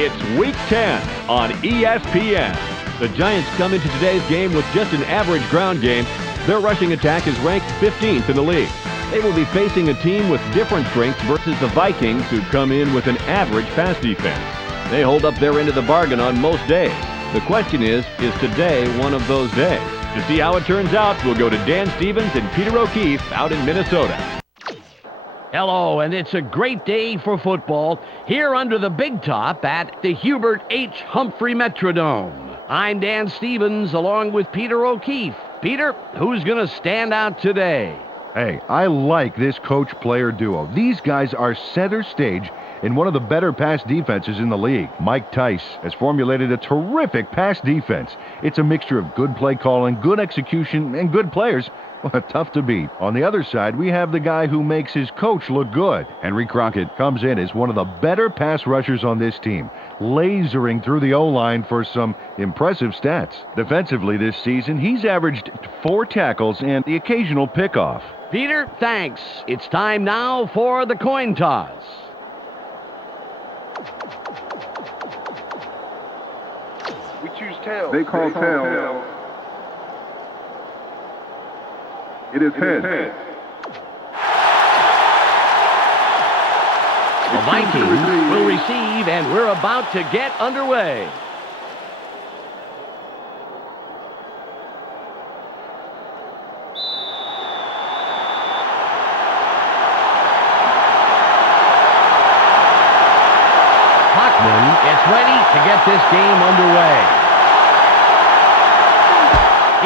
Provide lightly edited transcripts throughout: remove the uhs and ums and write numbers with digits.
It's Week 10 on ESPN. The Giants come into today's game with just an average ground game. Their rushing attack is ranked 15th in the league. They will be facing a team with different strengths versus the Vikings, who come in with an average pass defense. They hold up their end of the bargain on most days. The question is today one of those days? To see how it turns out, we'll go to Dan Stevens and Peter O'Keefe out in Minnesota. Hello, and it's a great day for football here under the big top at the Hubert H. Humphrey Metrodome. I'm Dan Stevens along with Peter O'Keefe. Peter, who's going to stand out today? Hey, I like this coach-player duo. These guys are center stage in one of the better pass defenses in the league. Mike Tice has formulated a terrific pass defense. It's a mixture of good play calling, good execution, and good players. Well, tough to beat. On the other side, we have the guy who makes his coach look good. Henry Crockett comes in as one of the better pass rushers on this team, lasering through the O-line for some impressive stats. Defensively this season, he's averaged 4 tackles and the occasional pickoff. Peter, thanks. It's time now for the coin toss. We choose tails. They call tails. It is head. The Vikings will receive, and we're about to get underway. Hockman is ready to get this game underway.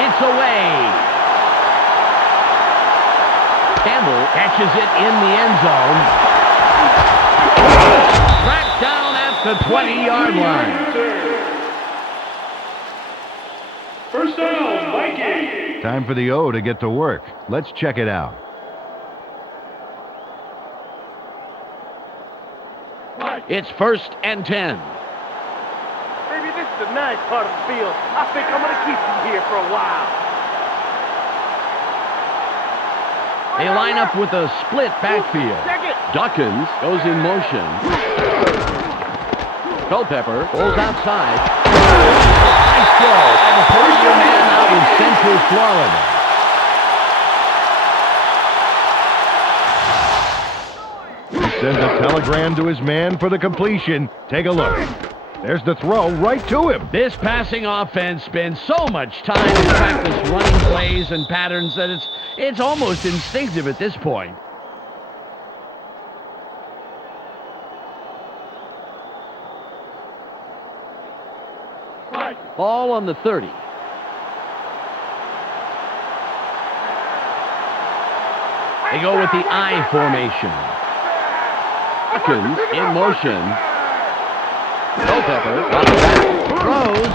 It's away. Campbell catches it in the end zone. Tracked down at the 20-yard line. First down, Vikings. Time for the O to get to work. Let's check it out. It's 1st and 10. Baby, this is the nice part of the field. I think I'm going to keep you here for a while. They line up with a split backfield. Dawkins goes in motion. Culpepper pulls outside. Nice throw. And the first man out in Central Florida. He sends a telegram to his man for the completion. Take a look. There's the throw right to him. This passing offense spends so much time in practice running plays and patterns that it's almost instinctive at this point. Ball on the 30. They go with the I formation. Hawkins in motion. Culpepper on the back, throws.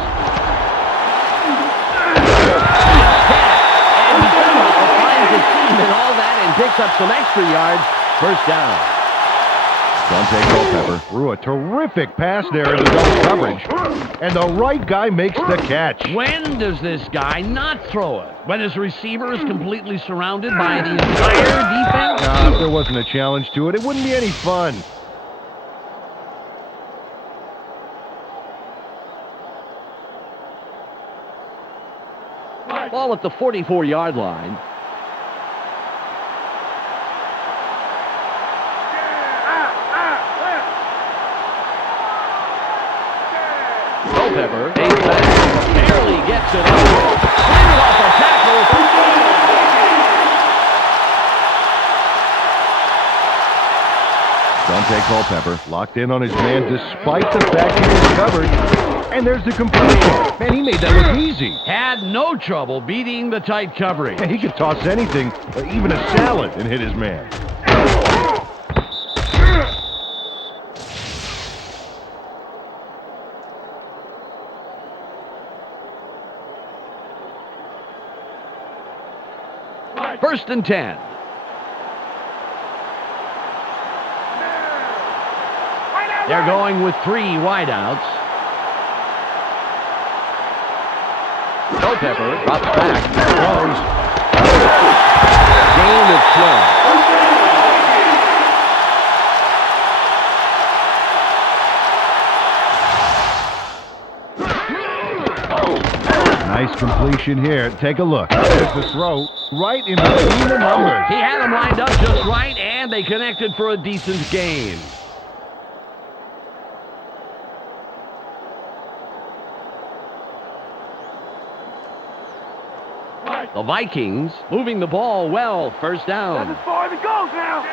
And he somehow finds a team and all that and picks up some extra yards. First down. Dante Culpepper threw a terrific pass there into double coverage. And the right guy makes the catch. When does this guy not throw it? When his receiver is completely surrounded by the entire defense? If there wasn't a challenge to it, it wouldn't be any fun. Ball at the 44-yard line. Culpepper takes back, barely gets it up. Cleared off a tackle. Dante Culpepper locked in on his man despite the fact he was covered. And there's the completion. Man, he made that look easy. Had no trouble beating the tight coverage. Yeah, he could toss anything, even a salad, and hit his man. First and 10. They're going with 3 wideouts. Culpepper drops back, throws. Gain of 12. Nice completion here. Take a look. There's the throw right in between the numbers. He had them lined up just right, and they connected for a decent gain. The Vikings moving the ball well. First down. That's as far as it goes now. All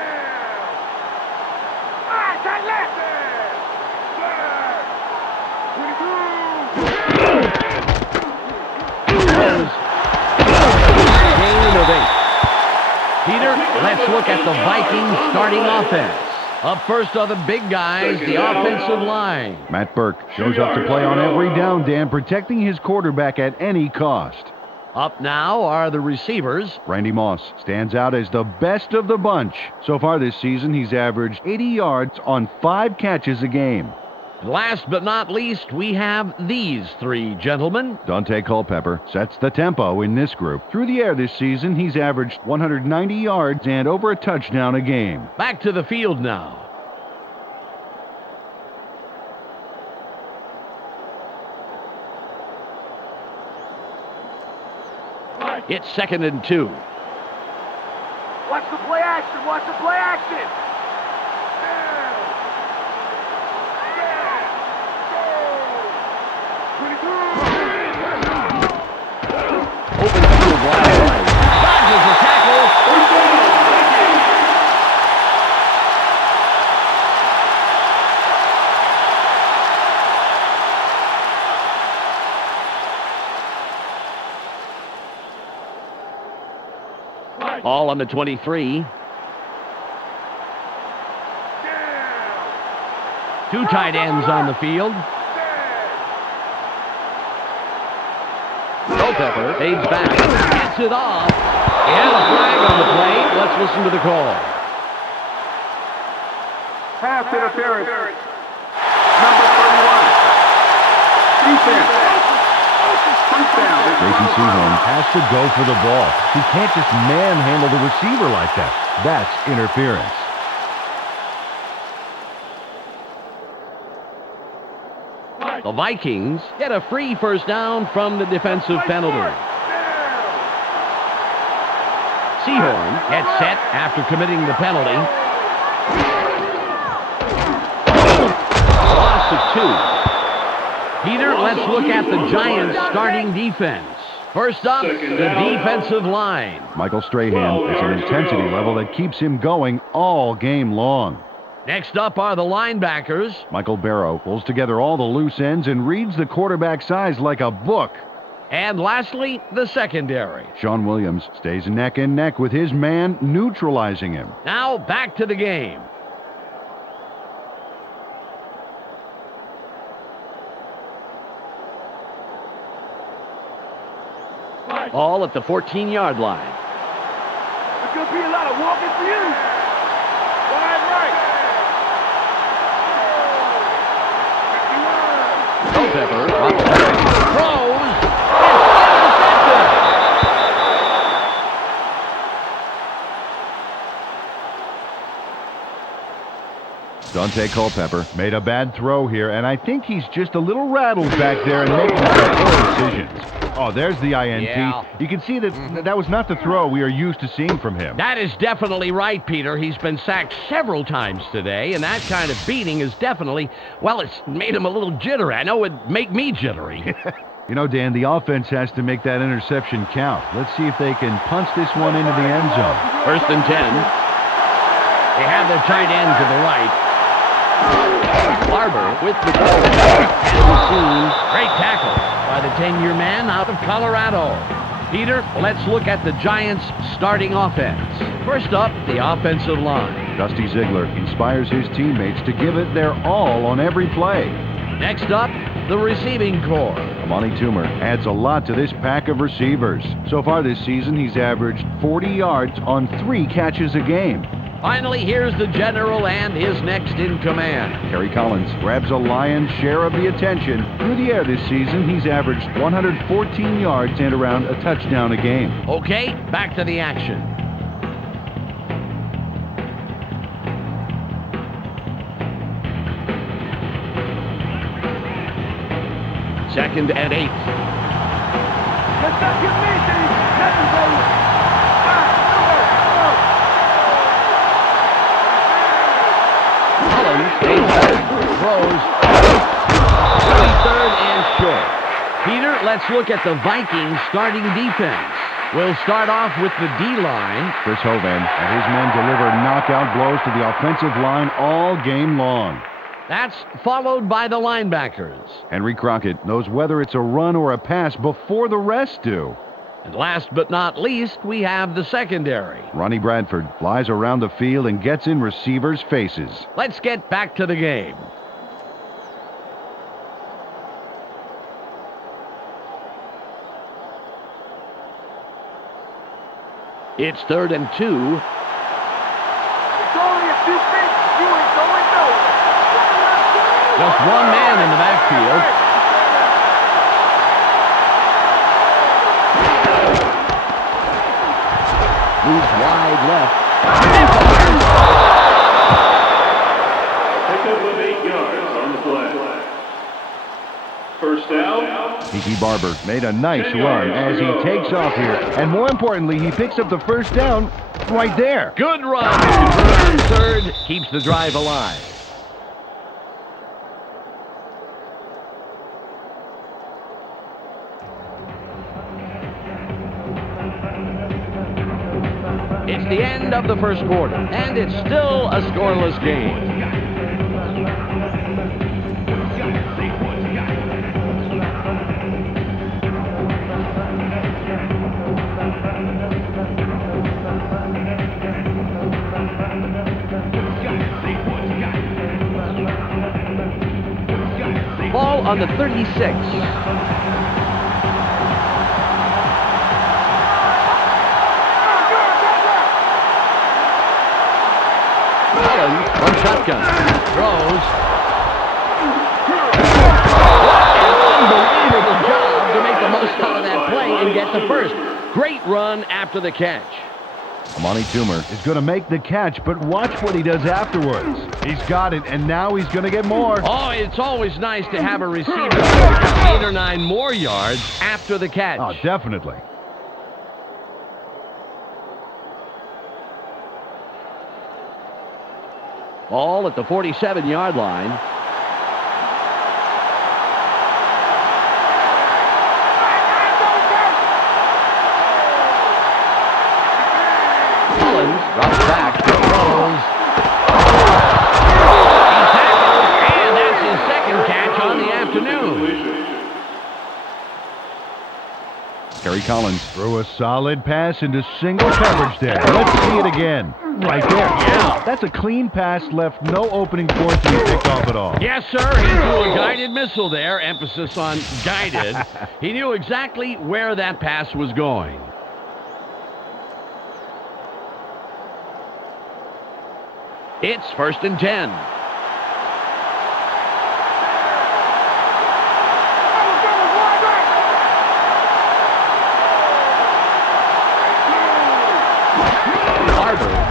right, tight left. Gain of 8. Peter, let's look at the Vikings starting offense. Up first are the big guys, the offensive line. Matt Burke shows up to play on every down, Dan, protecting his quarterback at any cost. Up now are the receivers. Randy Moss stands out as the best of the bunch. So far this season, he's averaged 80 yards on 5 catches a game. Last but not least, we have these 3 gentlemen. Dante Culpepper sets the tempo in this group. Through the air this season, he's averaged 190 yards and over a touchdown a game. Back to the field now. It's 2nd and 2. Watch the play action. Watch the play action. Open field wide right. Dodges the tackle. First down, Vikings. All on the 23. 2 tight ends on the field. Culpepper fades back, gets it off. He has a flag on the play. Let's listen to the call. Pass interference. Number 31. Defense. First down. Jason Sehorn has to go for the ball. He can't just manhandle the receiver like that. That's interference. The Vikings get a free first down from the defensive penalty. Sehorn gets set after committing the penalty. Loss of 2. Peter, let's look at the Giants' starting defense. First up, the defensive line. Michael Strahan has an intensity level that keeps him going all game long. Next up are the linebackers. Michael Barrow pulls together all the loose ends and reads the quarterback's eyes like a book. And lastly, the secondary. Sean Williams stays neck and neck with his man, neutralizing him. Now back to the game. All at the 14-yard line. There's going to be a lot of walking for you. Wide right. Culpepper drops back, throws, it's intercepted. Dante Culpepper made a bad throw here, and I think he's just a little rattled back there and making some poor decisions. Oh, there's the INT. Yeah. You can see that that was not the throw we are used to seeing from him. That is definitely right, Peter. He's been sacked several times today, and that kind of beating is definitely, well, it's made him a little jittery. I know it'd make me jittery. You know, Dan, the offense has to make that interception count. Let's see if they can punch this one into the end zone. 1st and 10. They have their tight end to the right. Barber with the ball. Great tackle by the 10-year man out of Colorado. Peter, let's look at the Giants' starting offense. First up, the offensive line. Dusty Ziegler inspires his teammates to give it their all on every play. Next up, the receiving corps. Amani Toomer adds a lot to this pack of receivers. So far this season, he's averaged 40 yards on 3 catches a game. Finally, here's the general and his next in command. Kerry Collins grabs a lion's share of the attention. Through the air this season, he's averaged 114 yards and around a touchdown a game. Okay, back to the action. Second and 8. Collins stays back, throws, 23rd and short. Peter, let's look at the Vikings starting defense. We'll start off with the D-line. Chris Hovan and his men deliver knockout blows to the offensive line all game long. That's followed by the linebackers. Henry Crockett knows whether it's a run or a pass before the rest do. And last but not least, we have the secondary. Ronnie Bradford flies around the field and gets in receivers' faces. Let's get back to the game. It's 3rd and 2. It's only a few feet. You ain't going nowhere. Just one man in the backfield. Moves wide left. Pickup of 8 yards on the play. First down. Tiki Barber made a nice run as he takes off here. And more importantly, he picks up the first down right there. Good run. 3rd keeps the drive alive. It's the end of the first quarter, and it's still a scoreless game. Ball on the 36. From shotgun. Throws. What an unbelievable job to make the most out of that play and get the first. Great run after the catch. Amani Toomer is going to make the catch, but watch what he does afterwards. He's got it, and now he's going to get more. Oh, it's always nice to have a receiver pick up 8 or 9 more yards after the catch. Oh, definitely. Ball at the 47-yard line. Collins drops back, throws. He tackles, and that's his second catch on the afternoon. Kerry Collins threw a solid pass into single coverage there. Let's see it again. Right there. Yeah. That's a clean pass, left no opening for it to be picked off at all. Yes, sir. He threw a guided missile there. Emphasis on guided. He knew exactly where that pass was going. It's 1st and 10.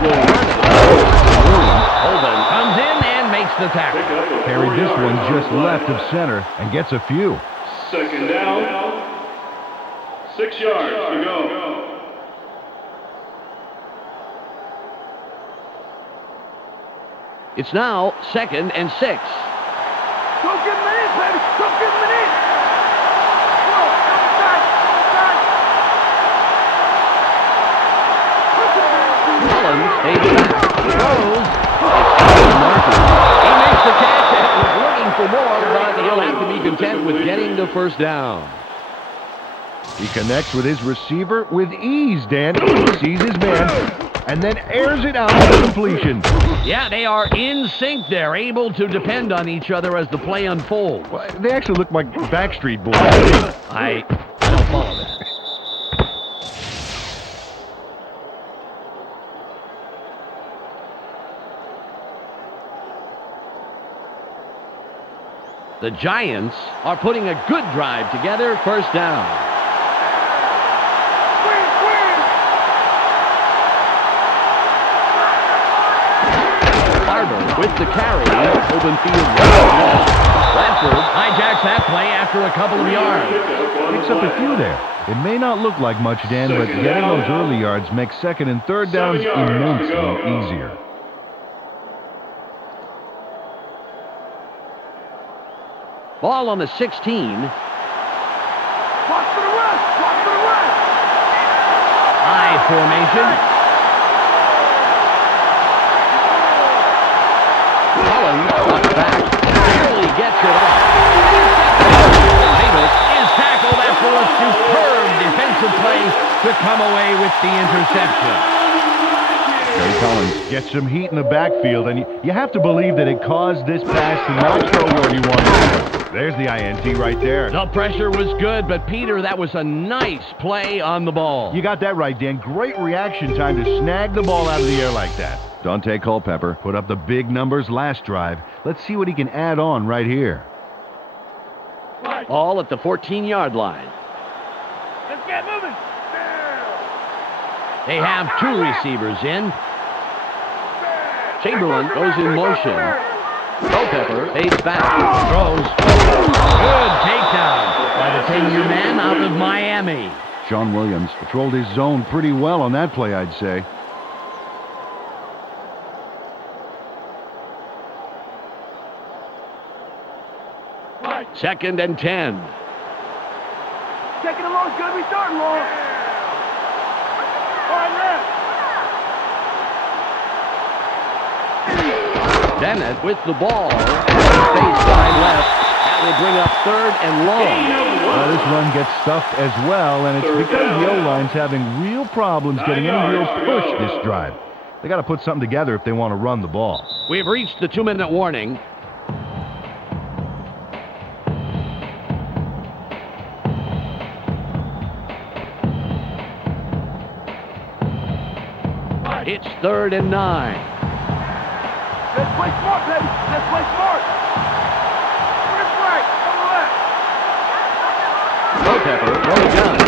Will run it. Holden comes in and makes the tackle. Carried this one just left of center and gets a few. 2nd down. 6 yards to go. It's now 2nd and 6. Don't give him an inch, baby. Don't give him an inch. Whoa, outside. Collins stays back. Throws. He makes the catch and was looking for more, but he'll have to be content with getting the first down. He connects with his receiver with ease, Dan. He sees his man and then airs it out for completion. Yeah, they are in sync. They're able to depend on each other as the play unfolds. Well, they actually look like Backstreet Boys. I don't follow that. The Giants are putting a good drive together. First down. Barber with the carry. Open field. Bradford hijacks that play after a couple of yards. Picks up a few there. It may not look like much, Dan, but getting those early yards makes second and third downs immensely easier. Ball on the 16. Watch for the run! Watch for the run! I formation. Collins cuts back. Barely gets it off. Davis is tackled after a superb defensive play to come away with the interception. Terry Collins gets some heat in the backfield, and you have to believe that it caused this pass to not go where he wanted to go. There's the INT right there. The pressure was good, but Peter, that was a nice play on the ball. You got that right, Dan. Great reaction time to snag the ball out of the air like that. Dante Culpepper put up the big numbers last drive. Let's see what he can add on right here. All at the 14-yard line. Let's get moving! They have two receivers in. Chamberlain goes in motion. Culpepper fades back. Throws. Good takedown by the 10-year man out of Miami. Sean Williams controlled his zone pretty well on that play, I'd say. Second and 10. Taking it long, good. We starting long. All right, left. Bennett with the ball. Baseline left. That will bring up third and long. Well, this run gets stuffed as well, and it's because the O-line's having real problems getting any real push this drive. They got to put something together if they want to run the ball. We've reached the 2-minute warning. It's third and 9. Let's play smart, baby. Let's play smart. Left, right, on the left. Culpepper, throws down.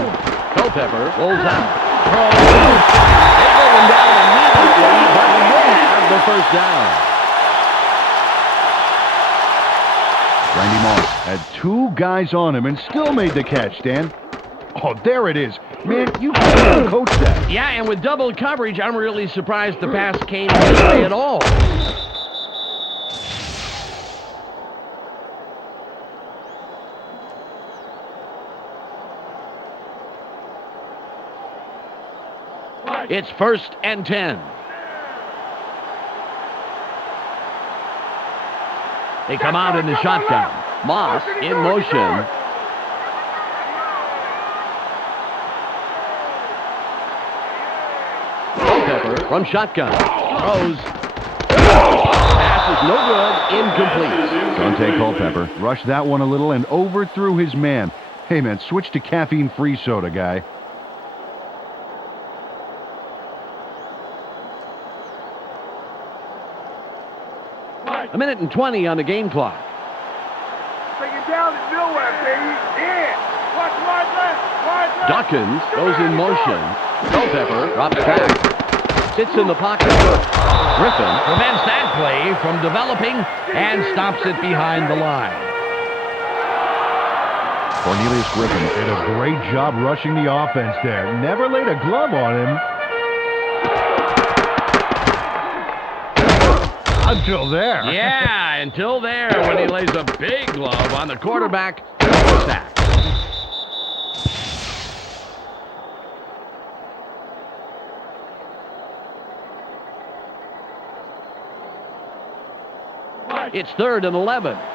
Culpepper rolls out. Throws. They go him down immediately, but we will have the first down. Randy Moss had two guys on him and still made the catch, Dan. Oh, there it is. Man, you can't coach that. Yeah, and with double coverage, I'm really surprised the pass came this way at all. It's first and 10. They come out in the shotgun. Moss in motion. Culpepper from shotgun. Throws. Pass is no good. Incomplete. Dante Culpepper rushed that one a little and overthrew his man. Hey, man, switch to caffeine-free soda, guy. A minute and 20 on the game clock. Take it down to nowhere, baby. Yeah. Watch wide left. Wide left. Dawkins goes in motion. Culpepper drops back. Sits in the pocket. Griffin prevents that play from developing and stops it behind the line. Cornelius Griffin did a great job rushing the offense there. Never laid a glove on him. Until there. Yeah, until there when he lays a big glove on the quarterback for a sack. It's third and 11. 3 and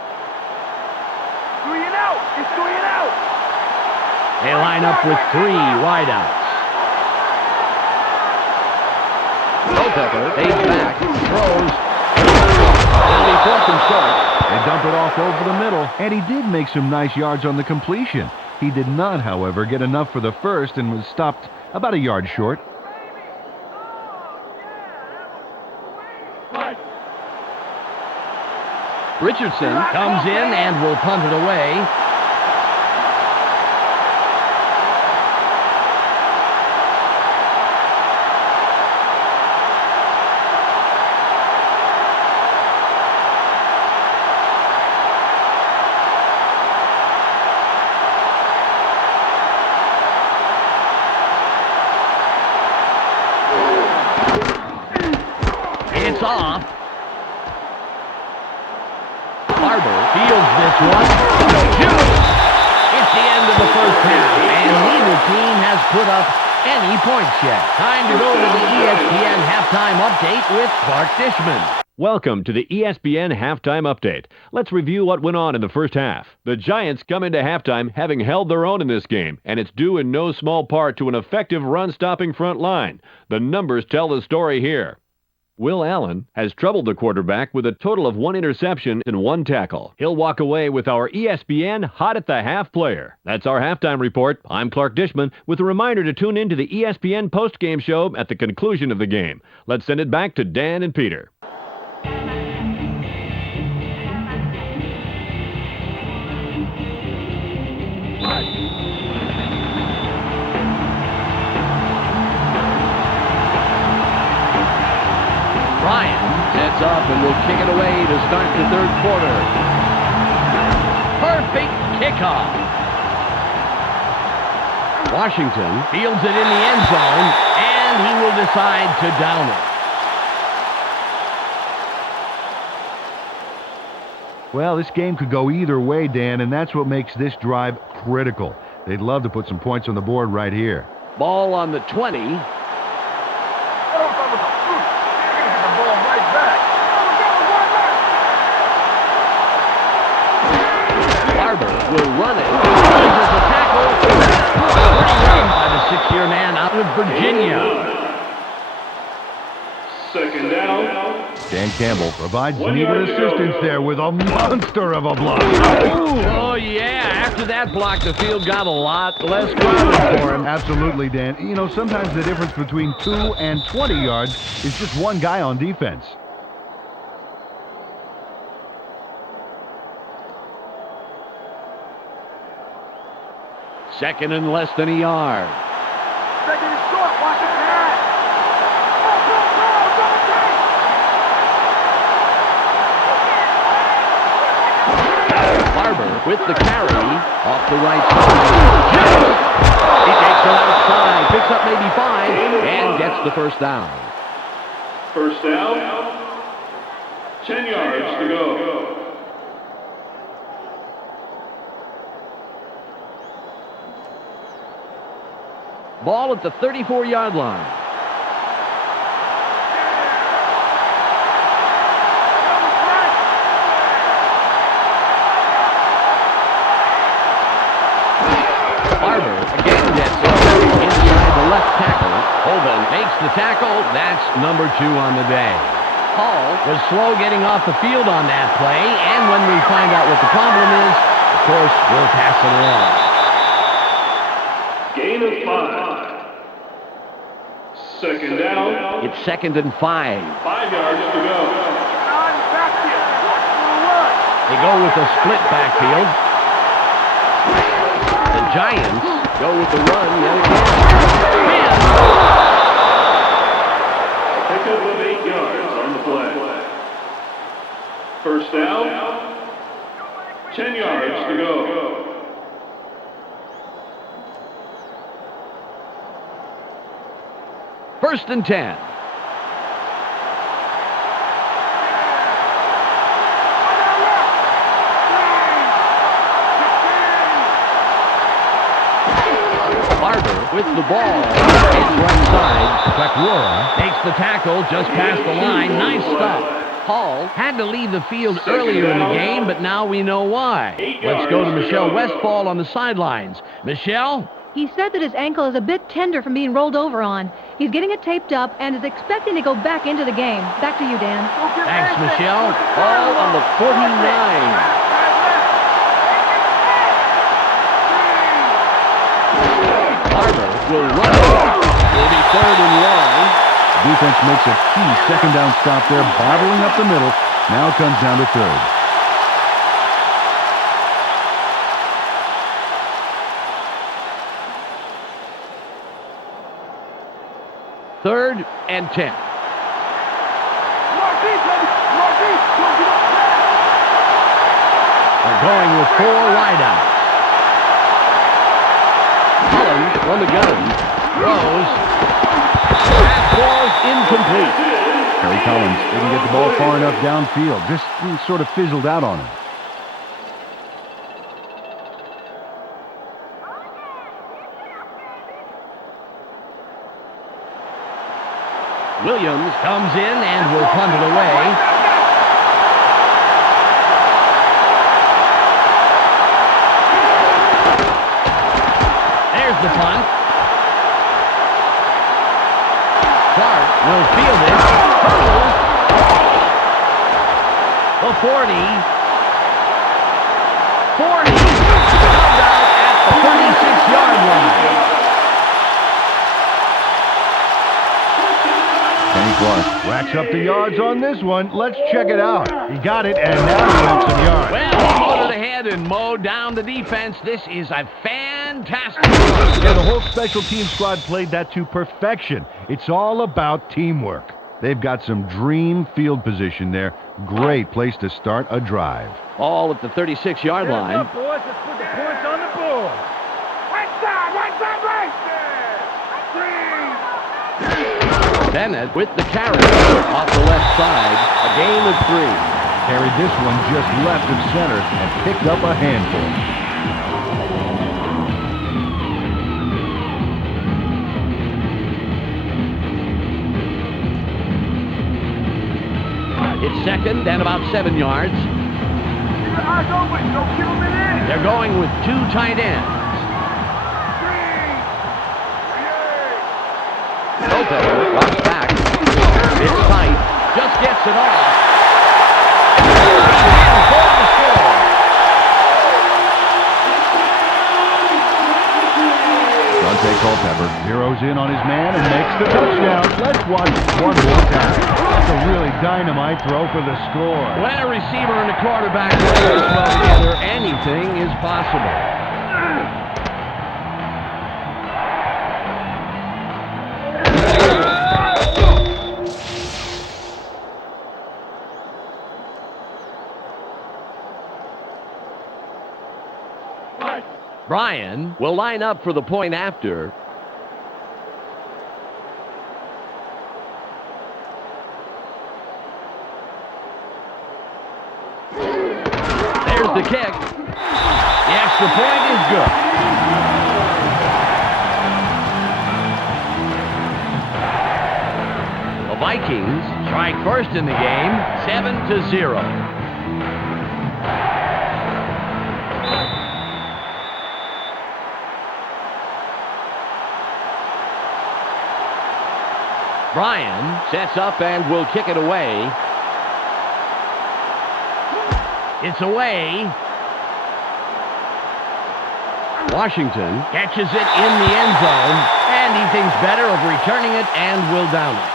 out. It's 3 and out. They line up with 3 wideouts. Culpepper fades back, throws. It'll be fourth and short. They dump it off over the middle, and he did make some nice yards on the completion. He did not, however, get enough for the first and was stopped about a yard short. Richardson comes in and will punt it away. Barber fields this one. It's the end of the first half, and neither team has put up any points yet. Time to go to the ESPN halftime update with Clark Dishman. Welcome to the ESPN Halftime Update. Let's review what went on in the first half. The Giants come into halftime having held their own in this game, and it's due in no small part to an effective run-stopping front line. The numbers tell the story here. Will Allen has troubled the quarterback with a total of 1 interception and 1 tackle. He'll walk away with our ESPN Hot at the Half player. That's our halftime report. I'm Clark Dishman with a reminder to tune in to the ESPN postgame show at the conclusion of the game. Let's send it back to Dan and Peter. Ryan sets up and will kick it away to start the third quarter. Perfect kickoff. Washington fields it in the end zone, and he will decide to down it. Well, this game could go either way, Dan, and that's what makes this drive critical. They'd love to put some points on the board right here. Ball on the 20. Will run it. Uses the tackle. By the 6-year man out of Virginia. Second down. Dan Campbell provides needed assistance there with a monster of a block. Oh, yeah. After that block, the field got a lot less crowded for him. Absolutely, Dan. You know, sometimes the difference between 2 and 20 yards is just one guy on defense. Second and less than a yard. Second and short. Watch it pass. Barber with the carry off the right side. He takes it outside, picks up maybe 5, and gets the first down. First down. 10 yards to go. Ball at the 34-yard line. Barber again gets it inside the left tackle. Hoban makes the tackle. That's number 2 on the day. Hall was slow getting off the field on that play, and when we find out what the problem is, of course, we'll pass it along. Gain of 5. Second down. It's 2nd and 5. 5 yards to go. They go with a split backfield. The Giants go with the run yet again. Pickup of 8 yards on the play. First down. 10 yards to go. First and 10. Barber with the ball. It's right side. Bekwara takes the tackle just past the line. Nice stop. Hall had to leave the field earlier in the game, but now we know why. Let's go to Michelle Westfall on the sidelines. Michelle? He said that his ankle is a bit tender from being rolled over on. He's getting it taped up and is expecting to go back into the game. Back to you, Dan. Thanks, Michelle. Ball on the 49. Barber will run it. Will be 3rd and long. Defense makes a key second down stop there, bottling up the middle. Now it comes down to 3rd. Third and 10. They're going with 4 wideouts. Collins on the gun. Throws. Fastball's incomplete. Harry Collins didn't get the ball far enough downfield. Just sort of fizzled out on him. Williams comes in and will punt it away. There's the punt. Clark will field it. Hurdles. The 40. 40. Dubbed out at the 36-yard line. Kenny Clark racks up the yards on this one. Let's check it out. He got it, and now he wants some yards. Well, he motored ahead and mowed down the defense. This is a fantastic run. Yeah, the whole special team squad played that to perfection. It's all about teamwork. They've got some dream field position there. Great place to start a drive. Ball at the 36-yard line. Up, boys. Let's put the points on the board. Right side, right there. Bennett with the carry off the left side. A gain of 3. Carried this one just left of center and picked up a handful. It's second and about 7 yards. Keep your eyes open. Don't give them it in. They're going with 2 tight ends. Lopez drops back. It's tight. Just gets it off. And for the score. Dante Culpepper zeroes in on his man and makes the touchdown. Let's watch one more time. That's a really dynamite throw for the score. When a receiver and a quarterback play this well together, anything is possible. Brian will line up for the point after. There's the kick. The extra point is good. The Vikings strike first in the game, 7-0. Brian sets up and will kick it away. It's away. Washington catches it in the end zone, and he thinks better of returning it and will down it.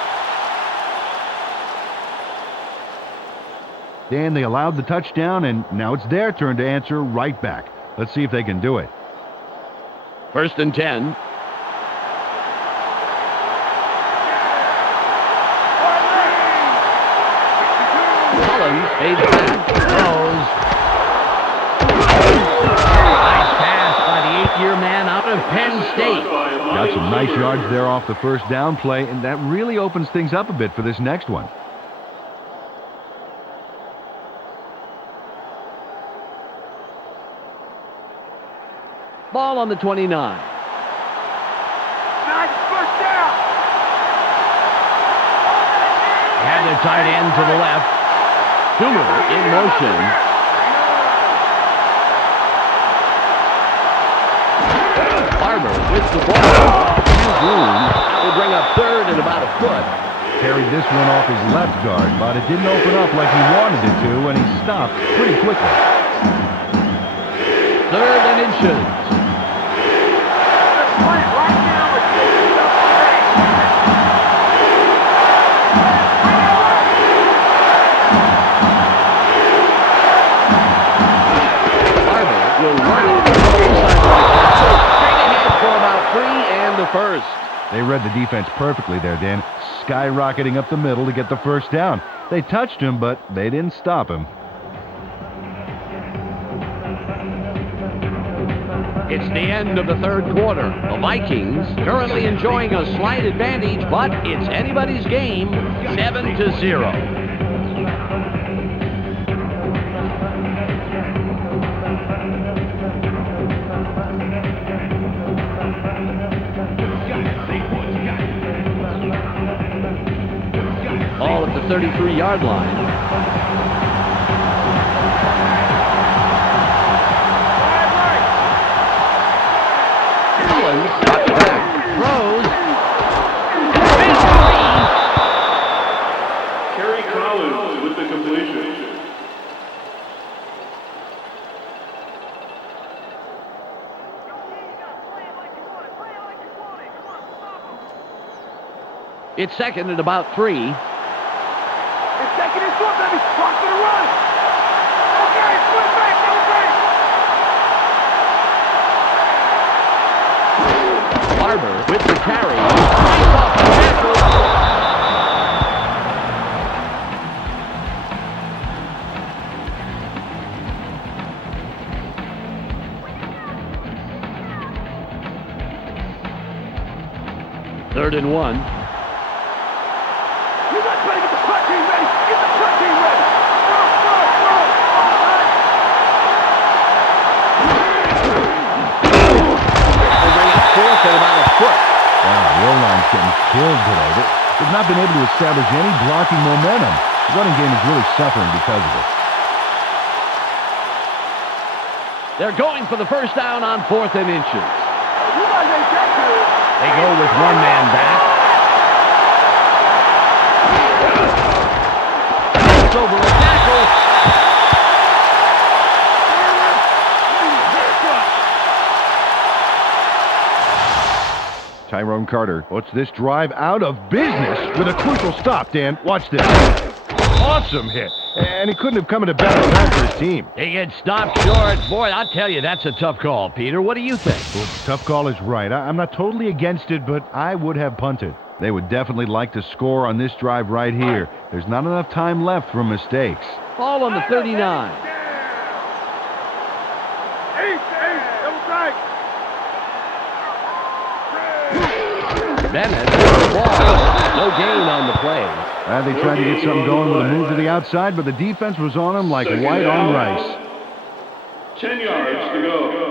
Dan, they allowed the touchdown, and now it's their turn to answer right back. Let's see if they can do it. 1st and 10. Fades back, throws. Nice pass by the 8-year man out of Penn State. Got some nice yards there off the first down play, and that really opens things up a bit for this next one. Ball on the 29. Nice first down. And their tight end to the left. Toomer in motion. Barber with the ball. That will bring up 3rd and about a foot. Carried this one off his left guard, but it didn't open up like he wanted it to, and he stopped pretty quickly. 3rd and inches. First. They read the defense perfectly there, Dan. Skyrocketing up the middle to get the first down. They touched him, but they didn't stop him. It's the end of the 3rd quarter. The Vikings currently enjoying a slight advantage, but it's anybody's game, 7-0. 33-yard line. Collins cuts back, throws. Kerry Collins with the completion. It's second and about 3. It's second and short, baby. Clock for the run. Okay, put it back, Barber with the carry. Nice off the tackle. Third and 1. You guys better get the punt team ready. Get the punt team ready. Throw. They bring up fourth and about a foot. Wow, the O-line's getting killed today. They've not been able to establish any blocking momentum. The running game is really suffering because of it. They're going for the first down on 4th and inches. You guys ain't that good. They go with one man back. It's over a tackle. Tyrone Carter puts this drive out of business with a crucial stop, Dan. Watch this. Awesome hit. And he couldn't have come at a better time for his team. He gets stopped short. Boy, I'll tell you, that's a tough call, Peter. What do you think? Well, tough call is right. I'm not totally against it, but I would have punted. They would definitely like to score on this drive right here. There's not enough time left for mistakes. Ball on the 39. Double strike. Bennett with the ball. No gain on the play. They tried to get something going with a move to the outside, but the defense was on him like white on rice. 10 yards to go.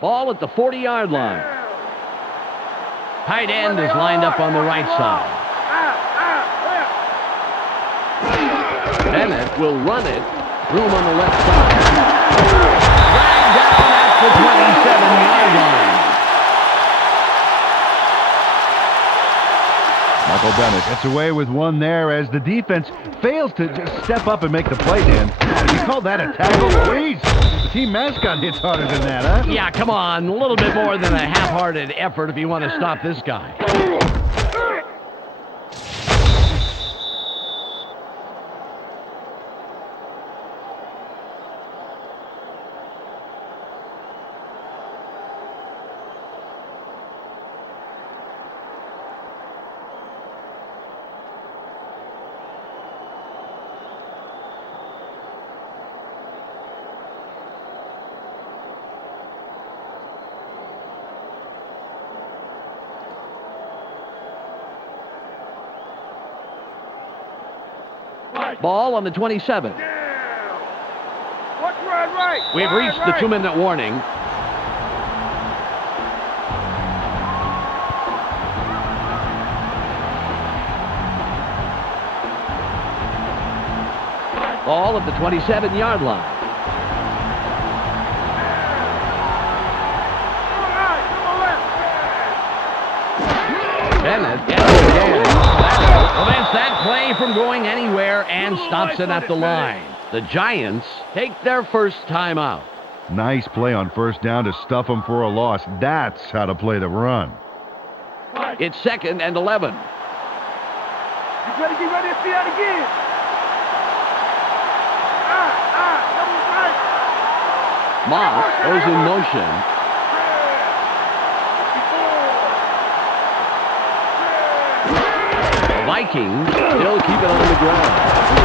Ball at the 40-yard line. Tight end is lined up on the right side. Bennett will run it. Room on the left side. Dragged down at the 27-yard line. Michael Bennett gets away with one there as the defense fails to just step up and make the play, Dan. You call that a tackle? Please. The team mascot hits harder than that, huh? Yeah, come on. A little bit more than a half-hearted effort if you want to stop this guy. Ball on the 27. We've reached the 2-minute warning. Ball at the 27-yard line. Bennett gets it again. Prevents that play from going anywhere and stops it at the line. The Giants take their first timeout. Nice play on first down to stuff them for a loss. That's how to play the run. It's 2nd and 11. You better get ready to see that again. Moss goes in motion. Vikings still keep it on the ground.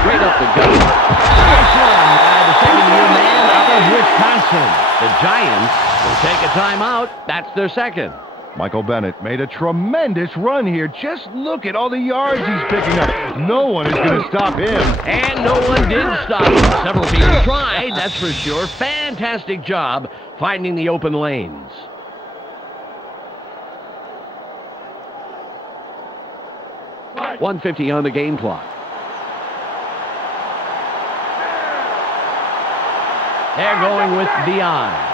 Straight up the gut. Nice run by the second-year man out of Wisconsin. The Giants will take a timeout. That's their second. Michael Bennett made a tremendous run here. Just look at all the yards he's picking up. No one is going to stop him. And no one did stop him. Several people tried, that's for sure. Fantastic job finding the open lanes. .150 on the game clock. They're going with Dion.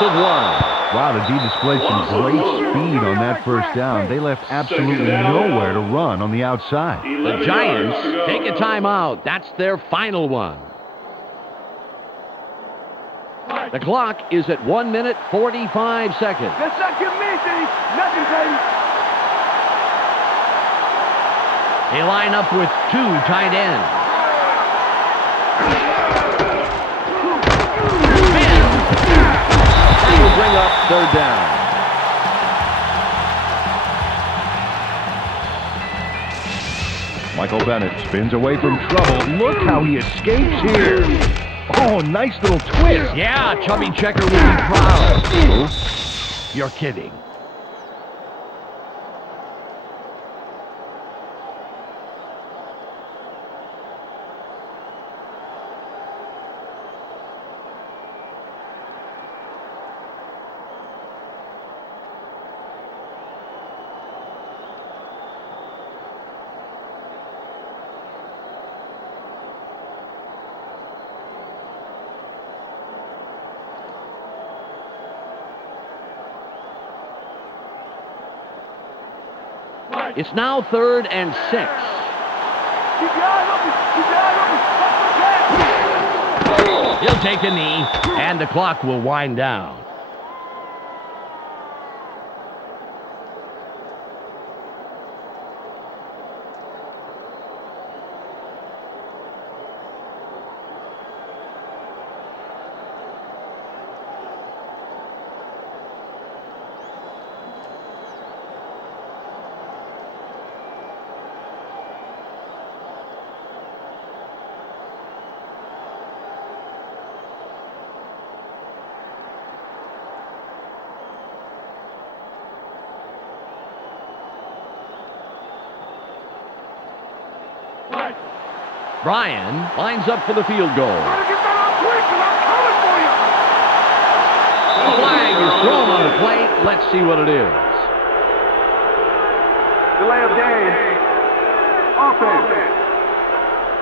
Of one. Wow, the D displayed some great speed on that first down. They left absolutely nowhere to run on the outside. The Giants take a timeout. That's their final one. The clock is at 1 minute, 45 seconds. Let's not get messy. Nothing, baby. They line up with two tight ends. Will bring up third down. Michael Bennett spins away from trouble. Look how he escapes here. Oh, nice little twist. Yeah, Chubby Checker will be proud. You're kidding. It's now 3rd and 6. He'll take a knee, and the clock will wind down. Brian lines up for the field goal. The flag is thrown on the plate. Let's see what it is. Delay of game. Offense.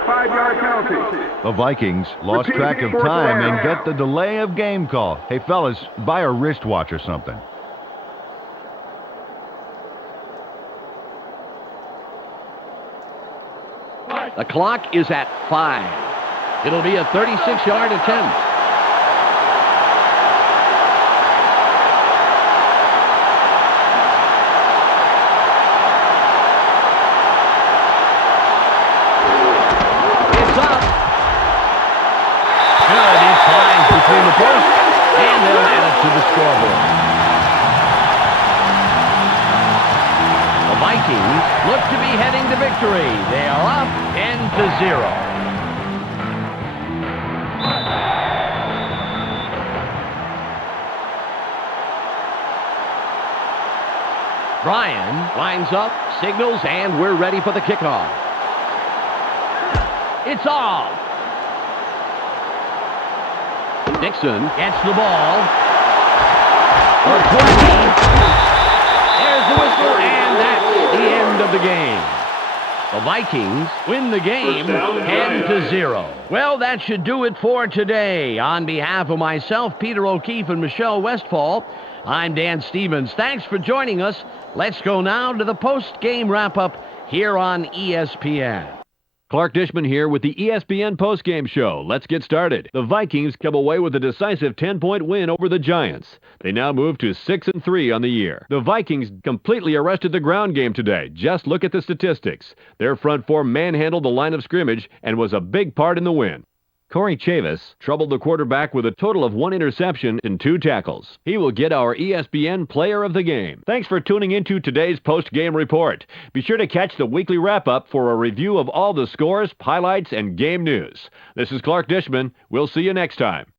5-yard penalty. The Vikings lost track of time and get the delay of game call. Hey, fellas, buy a wristwatch or something. The clock is at 5. It'll be a 36-yard attempt. It's up. Good. It flies between the posts, and they'll add it to the scoreboard. The Vikings look to be heading to victory. They are up 10-0. Brian lines up, signals, and we're ready for the kickoff. It's off. Dixon gets the ball. For 20. There's the whistle, and that's the end of the game. The Vikings win the game 10-0. Well, that should do it for today. On behalf of myself, Peter O'Keefe, and Michelle Westfall, I'm Dan Stevens. Thanks for joining us. Let's go now to the post-game wrap-up here on ESPN. Clark Dishman here with the ESPN postgame show. Let's get started. The Vikings come away with a decisive 10-point win over the Giants. They now move to 6-3 on the year. The Vikings completely arrested the ground game today. Just look at the statistics. Their front four manhandled the line of scrimmage and was a big part in the win. Corey Chavis troubled the quarterback with a total of 1 interception and 2 tackles. He will get our ESPN Player of the Game. Thanks for tuning into today's post-game report. Be sure to catch the weekly wrap-up for a review of all the scores, highlights, and game news. This is Clark Dishman. We'll see you next time.